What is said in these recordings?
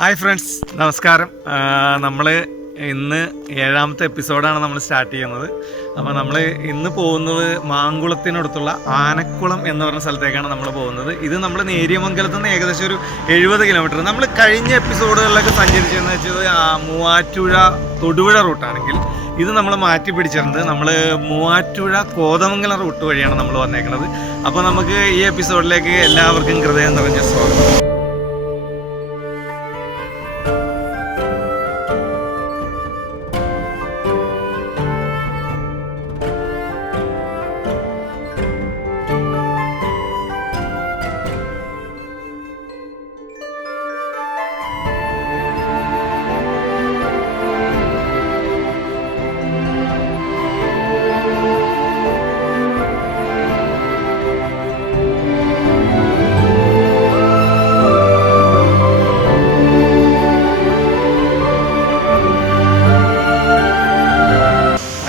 Hi friends, നമസ്കാരം. നമ്മൾ ഇന്ന് 7ാമത്തെ എപ്പിസോഡാണ് നമ്മൾ സ്റ്റാർട്ട് ചെയ്യുന്നത്. അപ്പോൾ നമ്മൾ ഇന്ന് പോകുന്നത് മാങ്കുളത്തിനടുത്തുള്ള ആനക്കുളം എന്ന് പറഞ്ഞ സ്ഥലത്തേക്കാണ് നമ്മൾ പോകുന്നത്. ഇത് നമ്മൾ നേര്യമംഗലത്ത് നിന്ന് ഏകദേശം ഒരു 70 കിലോമീറ്റർ. നമ്മൾ കഴിഞ്ഞ എപ്പിസോഡുകളിലൊക്കെ സഞ്ചരിച്ചതെന്ന് വെച്ചത് മൂവാറ്റുപുഴ തൊടുപുഴ റൂട്ടാണെങ്കിൽ ഇത് നമ്മൾ മാറ്റി പിടിച്ചിട്ടുണ്ട്. നമ്മൾ മൂവാറ്റുപുഴ കോതമംഗലം റൂട്ട് വഴിയാണ് നമ്മൾ വന്നേക്കുന്നത്. അപ്പോൾ നമുക്ക് ഈ എപ്പിസോഡിലേക്ക് എല്ലാവർക്കും ഹൃദയം നിറഞ്ഞ സ്വാഗതം.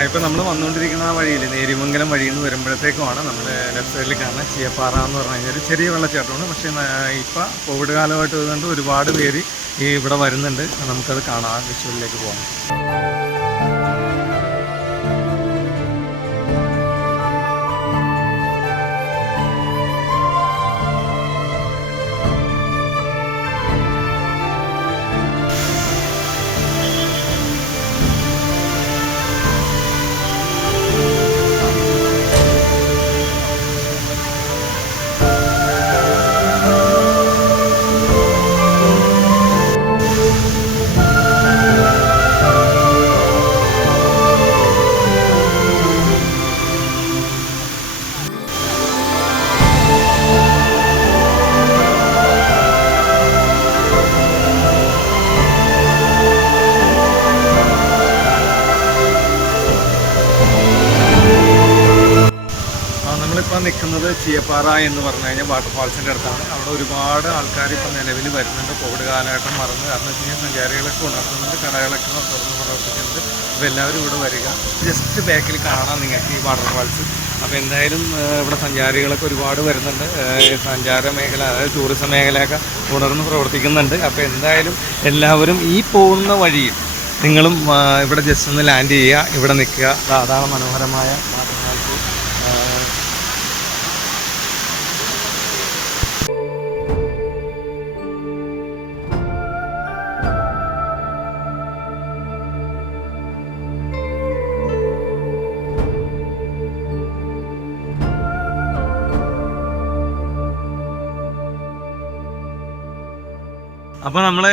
ഇപ്പോൾ നമ്മൾ വന്നുകൊണ്ടിരിക്കുന്ന ആ വഴിയിൽ നേര്യമംഗലം വഴിയിൽ നിന്ന് വരുമ്പോഴത്തേക്കുമാണ് നമ്മൾ ലെഫ്റ്റ് സൈഡിൽ കാണുന്ന ചീയപ്പാറ എന്ന് പറഞ്ഞു കഴിഞ്ഞാൽ ഒരു ചെറിയ വെള്ളച്ചാട്ടമാണ്. പക്ഷേ ഇപ്പോൾ കോവിഡ് കാലമായിട്ട് വരുന്നുണ്ട്, ഒരുപാട് പേര് ഇവിടെ വരുന്നുണ്ട്. നമുക്കത് കാണാം, വിഷ്വലിലേക്ക് പോകാം. നമ്മളിപ്പോൾ നിൽക്കുന്നത് ചീയപ്പാറ എന്ന് പറഞ്ഞു കഴിഞ്ഞാൽ വാട്ടർഫാൾസിൻ്റെ അടുത്താണ്. അവിടെ ഒരുപാട് ആൾക്കാർ ഇപ്പോൾ നിലവിൽ വരുന്നുണ്ട്. കോവിഡ് കാലഘട്ടം മറന്ന്, കാരണം വെച്ച് കഴിഞ്ഞാൽ സഞ്ചാരികളൊക്കെ ഉണർത്തുന്നുണ്ട്, കടകളൊക്കെ തുറന്ന് പ്രവർത്തിക്കുന്നുണ്ട്. അപ്പോൾ എല്ലാവരും ഇവിടെ വരിക. ജസ്റ്റ് ബാക്കിൽ കാണാം നിങ്ങൾക്ക് ഈ വാട്ടർഫാൾസ്. അപ്പോൾ എന്തായാലും ഇവിടെ സഞ്ചാരികളൊക്കെ ഒരുപാട് വരുന്നുണ്ട്. സഞ്ചാര മേഖല, അതായത് ടൂറിസം മേഖലയൊക്കെ ഉണർന്ന് പ്രവർത്തിക്കുന്നുണ്ട്. അപ്പോൾ എന്തായാലും എല്ലാവരും ഈ പോകുന്ന വഴിയിൽ നിങ്ങളും ഇവിടെ ജസ്റ്റ് ഒന്ന് ലാൻഡ് ചെയ്യുക, ഇവിടെ നിൽക്കുക. അതാണ് മനോഹരമായ വാട്ടർഫാൾസ്. അപ്പോൾ നമ്മൾ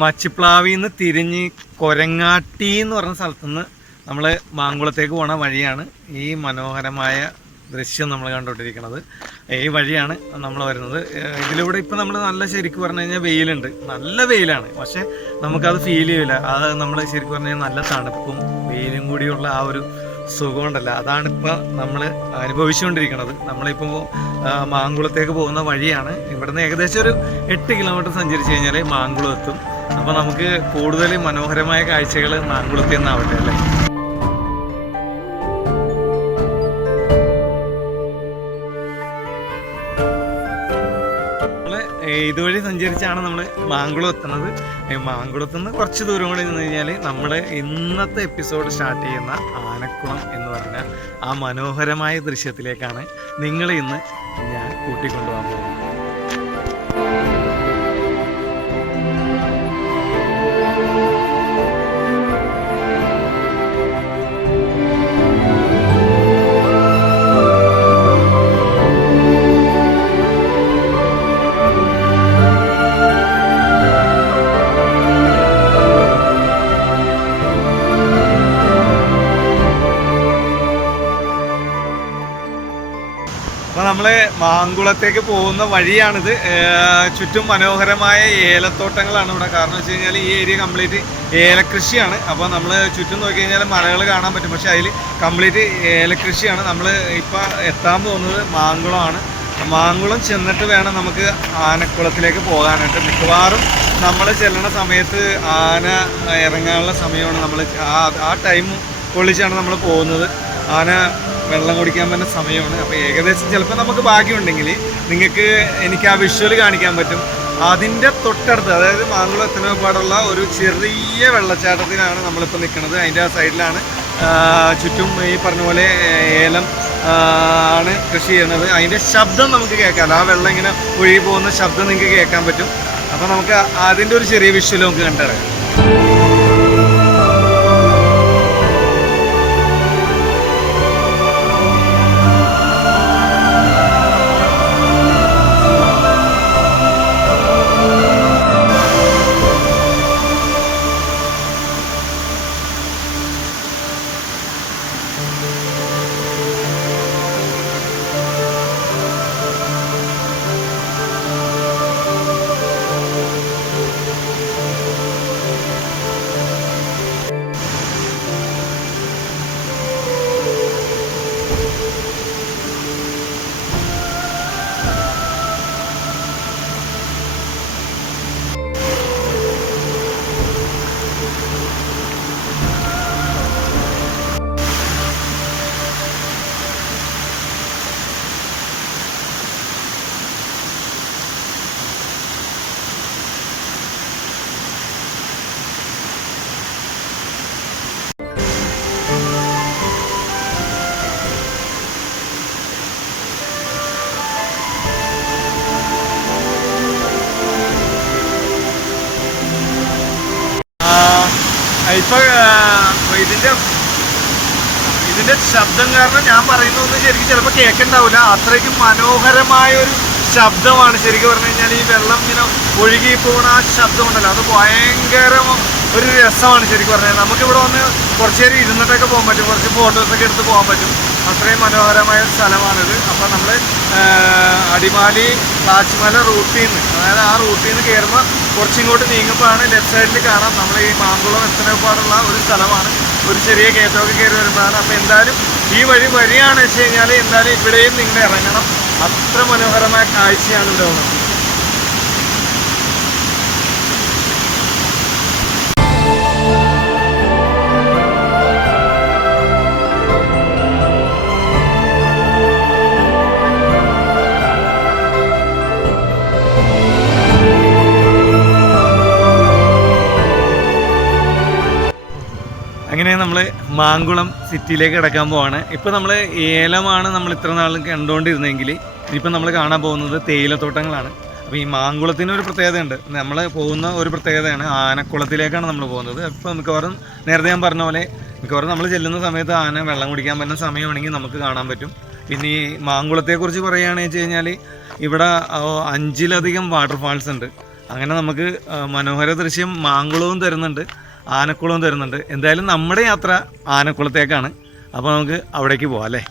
മച്ചിപ്ലാവിൽ നിന്ന് തിരിഞ്ഞ് കൊരങ്ങാട്ടി എന്ന് പറഞ്ഞ സ്ഥലത്തുനിന്ന് നമ്മൾ മാങ്കുളത്തേക്ക് പോണ വഴിയാണ് ഈ മനോഹരമായ ദൃശ്യം നമ്മൾ കണ്ടുകൊണ്ടിരിക്കുന്നത്. ഈ വഴിയാണ് നമ്മൾ വരുന്നത്. ഇതിലൂടെ ഇപ്പോൾ നമ്മൾ നല്ല ശരിക്കും പറഞ്ഞു കഴിഞ്ഞാൽ വെയിലുണ്ട്, നല്ല വെയിലാണ്. പക്ഷേ നമുക്കത് ഫീൽ ചെയ്യില്ല. അത് നമ്മൾ ശരിക്കും പറഞ്ഞു കഴിഞ്ഞാൽ നല്ല തണുപ്പും വെയിലും കൂടിയുള്ള ആ ഒരു സുഖമുണ്ടല്ലോ, അതാണിപ്പോൾ നമ്മൾ അനുഭവിച്ചുകൊണ്ടിരിക്കുന്നത്. നമ്മളിപ്പോൾ മാങ്കുളത്തേക്ക് പോകുന്ന വഴിയാണ്. ഇവിടുന്ന് ഏകദേശം ഒരു 8 കിലോമീറ്റർ സഞ്ചരിച്ച് കഴിഞ്ഞാൽ മാങ്കുളം എത്തും. അപ്പോൾ നമുക്ക് കൂടുതൽ മനോഹരമായ കാഴ്ചകൾ മാങ്കുളത്തിൽ നിന്നാവട്ടെ അല്ലേ. ഇതുവഴി സഞ്ചരിച്ചാണ് നമ്മൾ മാങ്കുളം എത്തുന്നത്. മാങ്കുളത്ത് നിന്ന് കുറച്ച് ദൂരം കൂടി നിന്ന് കഴിഞ്ഞാൽ നമ്മൾ ഇന്നത്തെ എപ്പിസോഡ് സ്റ്റാർട്ട് ചെയ്യുന്ന ആനക്കുളം എന്ന് പറഞ്ഞ ആ മനോഹരമായ ദൃശ്യത്തിലേക്കാണ് നിങ്ങളെ ഇന്ന് ഞാൻ കൂട്ടിക്കൊണ്ടുപോകാൻ പോകുന്നത്. അപ്പോൾ നമ്മൾ മാങ്കുളത്തേക്ക് പോകുന്ന വഴിയാണിത്. ചുറ്റും മനോഹരമായ ഏലത്തോട്ടങ്ങളാണ് ഇവിടെ. കാരണം വെച്ച് കഴിഞ്ഞാൽ ഈ ഏരിയ കംപ്ലീറ്റ് ഏലകൃഷിയാണ്. അപ്പോൾ നമ്മൾ ചുറ്റും നോക്കി കഴിഞ്ഞാൽ മലകൾ കാണാൻ പറ്റും, പക്ഷേ അതിൽ കംപ്ലീറ്റ് ഏലകൃഷിയാണ്. നമ്മൾ ഇപ്പോൾ എത്താൻ പോകുന്നത് മാങ്കുളമാണ്. മാങ്കുളം ചെന്നിട്ട് വേണം നമുക്ക് ആനക്കുളത്തിലേക്ക് പോകാനായിട്ട്. മിക്കവാറും നമ്മൾ ചെല്ലണ സമയത്ത് ആന ഇറങ്ങാനുള്ള സമയമാണ്. നമ്മൾ ആ ടൈം പൊളിച്ചാണ് നമ്മൾ പോകുന്നത്. ആന വെള്ളം കുടിക്കാൻ പറ്റുന്ന സമയമാണ്. അപ്പോൾ ഏകദേശം ചിലപ്പോൾ നമുക്ക് ഭാഗ്യമുണ്ടെങ്കിൽ എനിക്ക് ആ വിഷ്വൽ കാണിക്കാൻ പറ്റും. അതിൻ്റെ തൊട്ടടുത്ത്, അതായത് മാങ്കുളം എത്തുന്നപാടുള്ള ഒരു ചെറിയ വെള്ളച്ചാട്ടത്തിലാണ് നമ്മളിപ്പോൾ നിൽക്കുന്നത്. അതിൻ്റെ ആ സൈഡിലാണ് ചുറ്റും ഈ പറഞ്ഞ പോലെ ഏലം ആണ് കൃഷി ചെയ്യുന്നത്. അതിൻ്റെ ശബ്ദം നമുക്ക് കേൾക്കാം. ആ വെള്ളം ഇങ്ങനെ ഒഴുകി പോകുന്ന ശബ്ദം നിങ്ങൾക്ക് കേൾക്കാൻ പറ്റും. അപ്പോൾ നമുക്ക് അതിൻ്റെ ഒരു ചെറിയ വിഷ്വൽ നമുക്ക് കണ്ടിറങ്ങാം. ഇപ്പൊ ഇതിന്റെ ശബ്ദം കാരണം ഞാൻ പറയുന്നതൊന്നും ശരിക്കും ചിലപ്പോൾ കേൾക്കണ്ടാവില്ല. അത്രയ്ക്കും മനോഹരമായ ഒരു ശബ്ദമാണ്. ശരിക്കും പറഞ്ഞു കഴിഞ്ഞാൽ ഈ വെള്ളം ഇങ്ങനെ ഒഴുകി പോകുന്ന ആ ശബ്ദം ഉണ്ടല്ലോ, അത് ഭയങ്കര ഒരു രസമാണ്. ശരിക്കും പറഞ്ഞാൽ നമുക്കിവിടെ വന്ന് കുറച്ച് നേരം ഇരുന്നിട്ടൊക്കെ പോകാൻ പറ്റും, കുറച്ച് ഫോട്ടോസൊക്കെ എടുത്ത് പോകാൻ പറ്റും. അത്രയും മനോഹരമായ സ്ഥലമാണിത്. അപ്പോൾ നമ്മൾ അടിമാലി കാച്ചിമല റൂട്ടിൽ നിന്ന്, അതായത് ആ റൂട്ടിൽ നിന്ന് കയറുമ്പോൾ കുറച്ചിങ്ങോട്ട് നീങ്ങുമ്പോഴാണ് ലെഫ്റ്റ് സൈഡിൽ കാണാം നമ്മൾ ഈ മാങ്കുളം എത്തുന്നപാടുള്ള ഒരു സ്ഥലമാണ്. ഒരു ചെറിയ കയറ്റമൊക്കെ കയറി വരുമ്പോഴാണ്. അപ്പോൾ എന്തായാലും ഈ വഴി വരികയാണെന്ന് വെച്ച് കഴിഞ്ഞാൽ എന്തായാലും ഇവിടെയും നിങ്ങൾ ഇറങ്ങണം. അത്ര മനോഹരമായ കാഴ്ചയാണ് ഇവിടെ ഉള്ളത്. അങ്ങനെ നമ്മൾ മാങ്കുളം സിറ്റിയിലേക്ക് കിടക്കാൻ പോവാണ്. ഇപ്പോൾ നമ്മൾ ഏലമാണ് നമ്മൾ ഇത്ര നാളും കണ്ടുകൊണ്ടിരുന്നെങ്കിൽ ഇപ്പം നമ്മൾ കാണാൻ പോകുന്നത് തേയിലത്തോട്ടങ്ങളാണ്. അപ്പോൾ ഈ മാങ്കുളത്തിനൊരു പ്രത്യേകതയുണ്ട്. നമ്മൾ പോകുന്ന ഒരു പ്രത്യേകതയാണ് ആനക്കുളത്തിലേക്കാണ് നമ്മൾ പോകുന്നത്. ഇപ്പോൾ മിക്കവാറും നേരത്തെ ഞാൻ പറഞ്ഞ പോലെ മിക്കവാറും നമ്മൾ ചെല്ലുന്ന സമയത്ത് ആന വെള്ളം കുടിക്കാൻ പറ്റുന്ന സമയമാണെങ്കിൽ നമുക്ക് കാണാൻ പറ്റും. പിന്നെ ഈ മാങ്കുളത്തെക്കുറിച്ച് പറയുകയാണെന്ന് വെച്ച് കഴിഞ്ഞാൽ ഇവിടെ 5ലധികം വാട്ടർഫാൾസ് ഉണ്ട്. അങ്ങനെ നമുക്ക് മനോഹര ദൃശ്യം മാങ്കുളവും തരുന്നുണ്ട്, ആനക്കുളവും തരുന്നുണ്ട്. എന്തായാലും നമ്മുടെ യാത്ര ആനക്കുളത്തേക്കാണ്. അപ്പോൾ നമുക്ക് അവിടേക്ക് പോകാം അല്ലേ.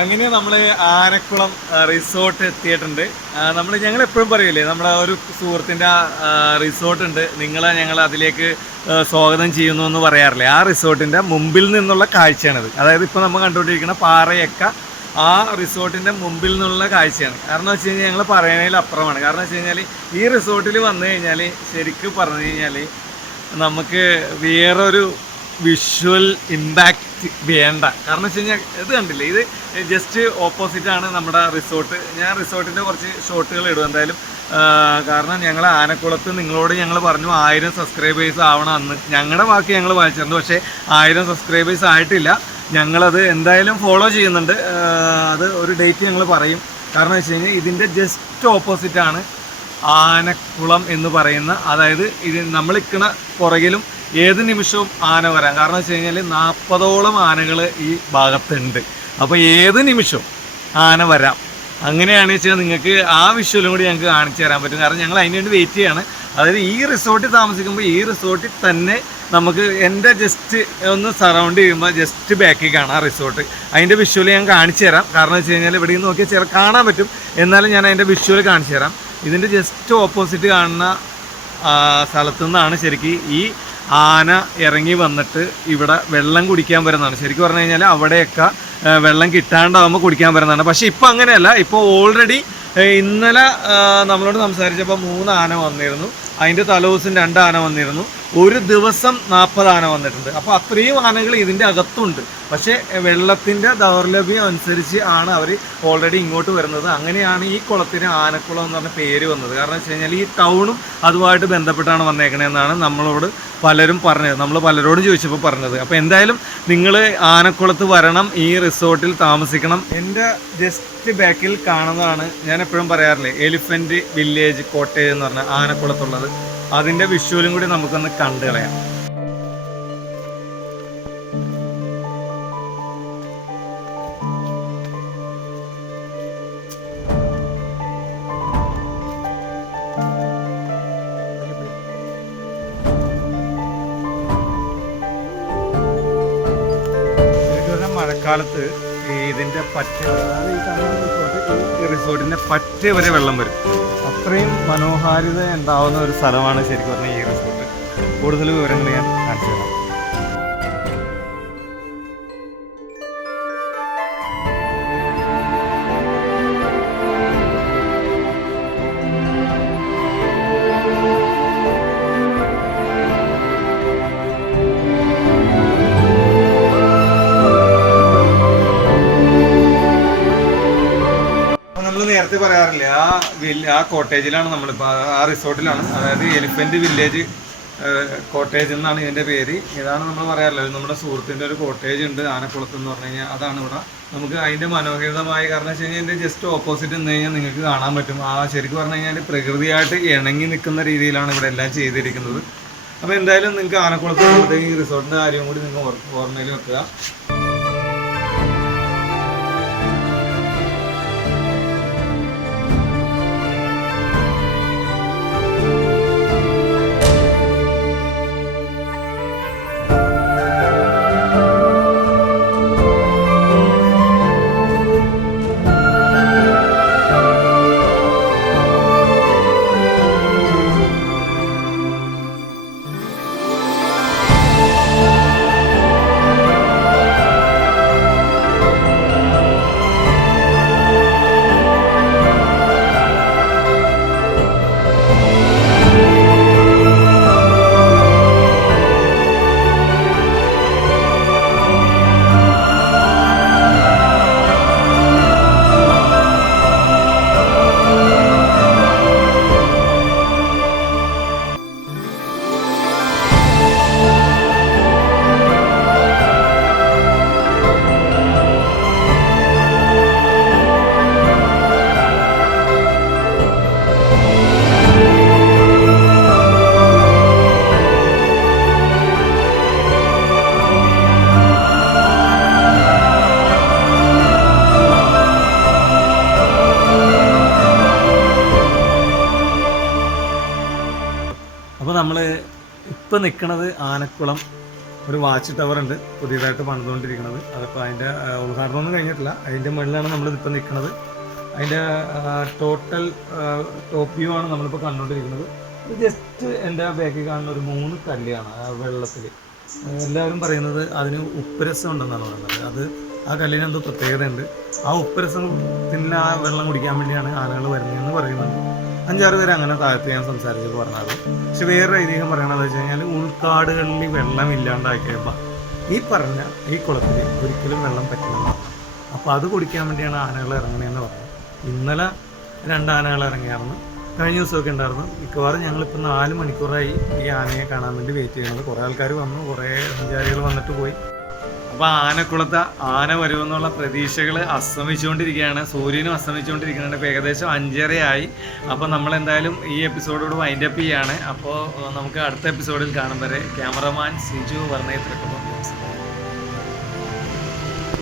അങ്ങനെ നമ്മൾ ആനക്കുളം റിസോർട്ട് എത്തിയിട്ടുണ്ട്. ഞങ്ങൾ എപ്പോഴും പറയില്ലേ, നമ്മളെ ഒരു സുഹൃത്തിൻ്റെ റിസോർട്ട് ഉണ്ട്, ഞങ്ങൾ അതിലേക്ക് സ്വാഗതം ചെയ്യുന്നു എന്ന് പറയാറില്ലേ. ആ റിസോർട്ടിൻ്റെ മുമ്പിൽ നിന്നുള്ള കാഴ്ചയാണിത്. അതായത് ഇപ്പോൾ നമ്മൾ കണ്ടുകൊണ്ടിരിക്കുന്ന പാറയൊക്കെ ആ റിസോർട്ടിൻ്റെ മുമ്പിൽ നിന്നുള്ള കാഴ്ചയാണ്. കാരണം വെച്ച് കഴിഞ്ഞാൽ ഞങ്ങൾ പറയുന്നതിൽ അപ്പുറമാണ്. കാരണം വെച്ച് കഴിഞ്ഞാൽ ഈ റിസോർട്ടിൽ വന്നു കഴിഞ്ഞാൽ ശരിക്കും പറഞ്ഞു കഴിഞ്ഞാൽ നമുക്ക് വേറൊരു വിഷ്വൽ ഇമ്പാക്റ്റ് വേണ്ട. കാരണം വെച്ച് കഴിഞ്ഞാൽ ഇത് കണ്ടില്ലേ, ഇത് ജസ്റ്റ് ഓപ്പോസിറ്റാണ് നമ്മുടെ റിസോർട്ട്. ഞാൻ റിസോർട്ടിൻ്റെ കുറച്ച് ഷോട്ടുകൾ ഇടും എന്തായാലും. കാരണം ഞങ്ങൾ ആനക്കുളത്ത് നിങ്ങളോട് ഞങ്ങൾ പറഞ്ഞു 1000 സബ്സ്ക്രൈബേഴ്സ് ആവണം അന്ന്. ഞങ്ങളുടെ വാക്ക് ഞങ്ങൾ വായിച്ചിട്ടുണ്ട്, പക്ഷേ 1000 സബ്സ്ക്രൈബേഴ്സ് ആയിട്ടില്ല. ഞങ്ങളത് എന്തായാലും ഫോളോ ചെയ്യുന്നുണ്ട്. അത് ഒരു ഡേറ്റ് ഞങ്ങൾ പറയും. കാരണം വെച്ച് കഴിഞ്ഞാൽ ഇതിൻ്റെ ജസ്റ്റ് ഓപ്പോസിറ്റാണ് ആനക്കുളം എന്ന് പറയുന്ന, അതായത് ഇത് നമ്മളിക്കണ പുറകിലും ഏത് നിമിഷവും ആന വരാം. കാരണം വെച്ച് കഴിഞ്ഞാൽ 40ഓളം ആനകൾ ഈ ഭാഗത്തുണ്ട്. അപ്പോൾ ഏത് നിമിഷവും ആന വരാം. അങ്ങനെയാണെന്ന് വെച്ചാൽ നിങ്ങൾക്ക് ആ വിഷ്വലും കൂടി ഞങ്ങൾക്ക് കാണിച്ചു തരാൻ പറ്റും. കാരണം ഞങ്ങൾ അതിന് വേണ്ടി വെയിറ്റ് ചെയ്യാണ്. അതായത് ഈ റിസോർട്ടിൽ താമസിക്കുമ്പോൾ ഈ റിസോർട്ടിൽ തന്നെ നമുക്ക് എൻ്റെ ജസ്റ്റ് ഒന്ന് സറൗണ്ട് ചെയ്യുമ്പോൾ ജസ്റ്റ് ബാക്കിൽ കാണാം റിസോർട്ട്. അതിൻ്റെ വിഷ്വൽ ഞാൻ കാണിച്ചു തരാം. കാരണം വെച്ച് കഴിഞ്ഞാൽ ഇവിടെ നിന്ന് നോക്കിയാൽ കാണാൻ പറ്റും, എന്നാലും ഞാൻ അതിൻ്റെ വിഷ്വൽ കാണിച്ചു തരാം. ഇതിൻ്റെ ജസ്റ്റ് ഓപ്പോസിറ്റ് കാണുന്ന സ്ഥലത്തു നിന്നാണ് ശരിക്കും ഈ ആന ഇറങ്ങി വന്നിട്ട് ഇവിടെ വെള്ളം കുടിക്കാൻ വരുന്നതാണ്. ശരിക്കും പറഞ്ഞു കഴിഞ്ഞാൽ അവിടെയൊക്കെ വെള്ളം കിട്ടാണ്ടാവുമ്പോൾ കുടിക്കാൻ വരുന്നതാണ്. പക്ഷേ ഇപ്പോൾ അങ്ങനെയല്ല. ഇപ്പോൾ ഓൾറെഡി ഇന്നലെ നമ്മളോട് സംസാരിച്ചപ്പോൾ 3 ആന വന്നിരുന്നു. അതിൻ്റെ തലേദിവസം 2 ആന വന്നിരുന്നു. ഒരു ദിവസം 40 ആന വന്നിട്ടുണ്ട്. അപ്പോൾ അത്രയും ആനകൾ ഇതിൻ്റെ അകത്തുണ്ട്. പക്ഷേ വെള്ളത്തിൻ്റെ ദൗർലഭ്യം അനുസരിച്ച് ആണ് അവർ ഓൾറെഡി ഇങ്ങോട്ട് വരുന്നത്. അങ്ങനെയാണ് ഈ കുളത്തിന് ആനക്കുളം എന്ന് പറഞ്ഞ പേര് വന്നത്. കാരണം വെച്ച് കഴിഞ്ഞാൽ ഈ ടൗണും അതുമായിട്ട് ബന്ധപ്പെട്ടാണ് വന്നേക്കണതെന്നാണ് നമ്മളോട് പലരും പറഞ്ഞത്. നമ്മൾ പലരോടും ചോദിച്ചപ്പോൾ പറഞ്ഞത്. അപ്പോൾ എന്തായാലും നിങ്ങൾ ആനക്കുളത്ത് വരണം, ഈ റിസോർട്ടിൽ താമസിക്കണം. എൻ്റെ ജസ്റ്റ് ബാക്കിൽ കാണുന്നതാണ് ഞാൻ എപ്പോഴും പറയാറില്ലേ, എലിഫൻറ്റ് വില്ലേജ് കോട്ടേജ് എന്ന് പറഞ്ഞാൽ ആനക്കുളത്തുള്ളത്. അതിൻ്റെ വിഷ്വലും കൂടി നമുക്കൊന്ന് കണ്ടു കളയാം. മഴക്കാലത്ത് ഇതിൻ്റെ പറ്റ, ഈ റിസോർട്ടിൻ്റെ പറ്റ വരെ വെള്ളം വരും. അത്രയും മനോഹാരിത ഉണ്ടാവുന്ന ഒരു സ്ഥലമാണ് ശരിക്കും പറഞ്ഞാൽ ഈ റിസോർട്ട്. കൂടുതൽ വിവരങ്ങൾ ഞാൻ കാണിച്ചു തരാം. നേരത്തെ പറയാറില്ല, ആ കോട്ടേജിലാണ് നമ്മളിപ്പോൾ, ആ റിസോർട്ടിലാണ്. അതായത് എലിഫൻറ്റ് വില്ലേജ് കോട്ടേജ് എന്നാണ് ഇതിൻ്റെ പേര്. ഇതാണ് നമ്മൾ പറയാറില്ല, നമ്മുടെ സുഹൃത്തിൻ്റെ ഒരു കോട്ടേജ് ഉണ്ട് ആനക്കുളത്ത് എന്ന് പറഞ്ഞു കഴിഞ്ഞാൽ. അതാണ് ഇവിടെ നമുക്ക് അതിൻ്റെ മനോഹരിതമായ, കാരണം വെച്ച് കഴിഞ്ഞാൽ ഇതിൻ്റെ ജസ്റ്റ് ഓപ്പോസിറ്റ് നിന്ന് കഴിഞ്ഞാൽ നിങ്ങൾക്ക് കാണാൻ പറ്റും. ശരിക്കും പറഞ്ഞു കഴിഞ്ഞാൽ പ്രകൃതിയായിട്ട് ഇണങ്ങി നിൽക്കുന്ന രീതിയിലാണ് ഇവിടെ എല്ലാം ചെയ്തിരിക്കുന്നത്. അപ്പോൾ എന്തായാലും നിങ്ങൾക്ക് ആനക്കുളത്ത് ഈ റിസോർട്ടിൻ്റെ കാര്യം കൂടി നിങ്ങൾ ഓർമ്മയിൽ വെക്കുക. അപ്പോൾ നമ്മൾ ഇപ്പോൾ നിൽക്കുന്നത് ആനക്കുളം ഒരു വാച്ച് ടവർ ഉണ്ട് പുതിയതായിട്ട് പണിതുകൊണ്ടിരിക്കുന്നത്. അതിപ്പോൾ അതിൻ്റെ ഉദ്ഘാടനമൊന്നും കഴിഞ്ഞിട്ടില്ല. അതിൻ്റെ മുകളിലാണ് നമ്മളിപ്പോൾ നിൽക്കുന്നത്. അതിൻ്റെ ടോട്ടൽ ടോപ്പ് വ്യൂ ആണ് നമ്മളിപ്പോൾ കണ്ടുകൊണ്ടിരിക്കുന്നത്. ഇത് ജസ്റ്റ് എൻ്റെ ബാക്കിൽ കാണുന്ന ഒരു 3 കല്ലാണ് ആ വെള്ളത്തിൽ. എല്ലാവരും പറയുന്നത് അതിന് ഉപ്പുരസം ഉണ്ടെന്നാണ് പറയുന്നത്. അത് ആ കല്ലിന് എന്തോ പ്രത്യേകതയുണ്ട്. ആ ഉപ്പുരസത്തിന് ആ വെള്ളം കുടിക്കാൻ വേണ്ടിയാണ് ആനകൾ വരുന്നതെന്ന് പറയുന്നുണ്ട്. 5-6 പേര് അങ്ങനെ താഴത്ത് ഞാൻ സംസാരിച്ചത് പറഞ്ഞത്. പക്ഷെ വേറൊരു ഐതിഹ്യം പറയണത് വെച്ച് കഴിഞ്ഞാൽ ഉൾക്കാടുകളിൽ വെള്ളം ഇല്ലാണ്ടാക്കിയപ്പോൾ ഈ പറഞ്ഞ ഈ കുളത്തിൽ ഒരിക്കലും വെള്ളം പറ്റില്ലെന്നാണ്. അപ്പോൾ അത് കുടിക്കാൻ വേണ്ടിയാണ് ആനകൾ ഇറങ്ങണതെന്ന് പറഞ്ഞു. ഇന്നലെ 2 ആനകൾ ഇറങ്ങിയായിരുന്നു. കഴിഞ്ഞ ദിവസമൊക്കെ ഉണ്ടായിരുന്നു. മിക്കവാറും ഞങ്ങളിപ്പോൾ 4 മണിക്കൂറായി ഈ ആനയെ കാണാൻ വേണ്ടി വെയിറ്റ് ചെയ്യുന്നത്. കുറേ ആൾക്കാർ വന്നു, കുറേ സഞ്ചാരികൾ വന്നിട്ട് പോയി. അപ്പോൾ ആനക്കുളത്ത് ആന വരുമെന്നുള്ള പ്രതീക്ഷകൾ അസ്തമിച്ചുകൊണ്ടിരിക്കുകയാണ്. സൂര്യനും അസ്തമിച്ചുകൊണ്ടിരിക്കുന്നുണ്ട്. ഇപ്പോൾ ഏകദേശം 5:30 ആയി. അപ്പോൾ നമ്മളെന്തായാലും ഈ എപ്പിസോഡോട് വൈൻഡ് അപ്പ് ചെയ്യാണ്. അപ്പോൾ നമുക്ക് അടുത്ത എപ്പിസോഡിൽ കാണും വരെ ക്യാമറമാൻ സിജു വർണ്ണയത്തിലൊക്കെ